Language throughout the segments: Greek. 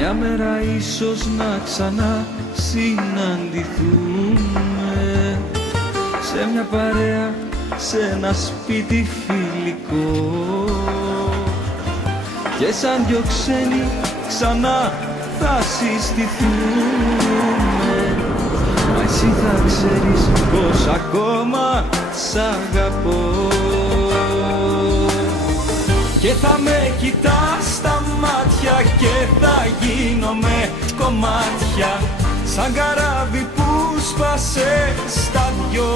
Μια μέρα ίσως να ξανά συναντηθούμε σε μια παρέα, σε ένα σπίτι φιλικό και σαν δυο ξένοι ξανά θα συστηθούμε. Μα εσύ θα ξέρεις πως ακόμα σ' αγαπώ και θα με κοιτάς στα μάτια και θα γίνομαι κομμάτια σαν καράβι που σπάσε στα δυο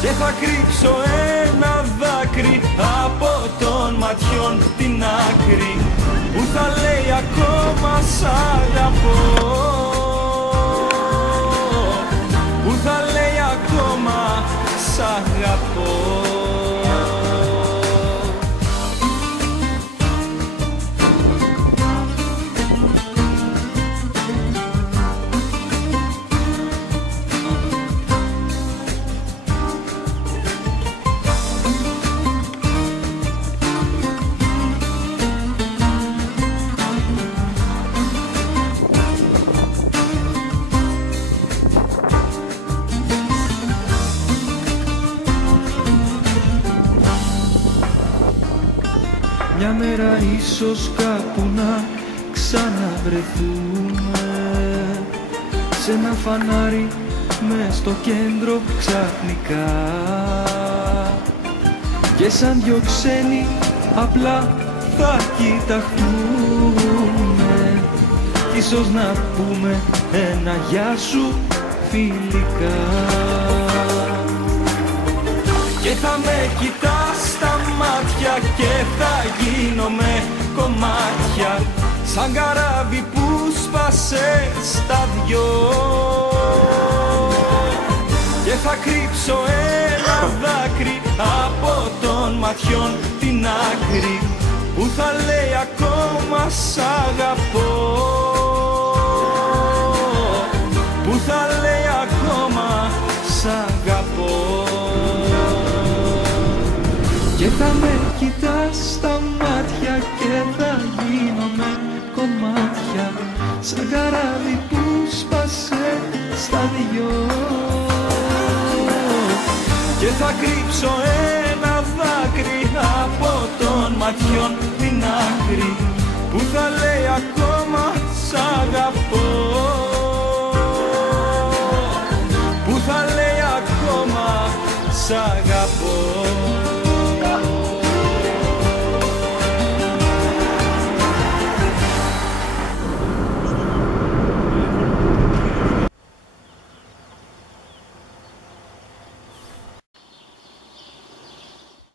και θα κρύψω ένα δάκρυ από των ματιών την άκρη που θα λέει ακόμα σ' αγαπώ, που θα λέει ακόμα σ' αγαπώ. Μια μέρα ίσως κάπου να ξαναβρεθούμε σε ένα φανάρι μες στο κέντρο ξαφνικά και σαν δυο ξένοι απλά θα κοιταχτούμε κι ίσως να πούμε ένα γεια σου φιλικά και θα με κοιτάς στα μάτια και θα γίνομαι κομμάτια σαν καράβι που σπάσε στα δυο και θα κρύψω ένα δάκρυ από των ματιών την άκρη που θα λέει ακόμα σ' αγαπώ, που θα λέει ακόμα σ' αγαπώ και θα με κοιτάς στα μάτια και θα γίνομαι κομμάτια σαν καράβι που σπάσε στα δυο και θα κρύψω ένα δάκρυ από των ματιών την άκρη που θα λέει ακόμα σ' αγαπώ.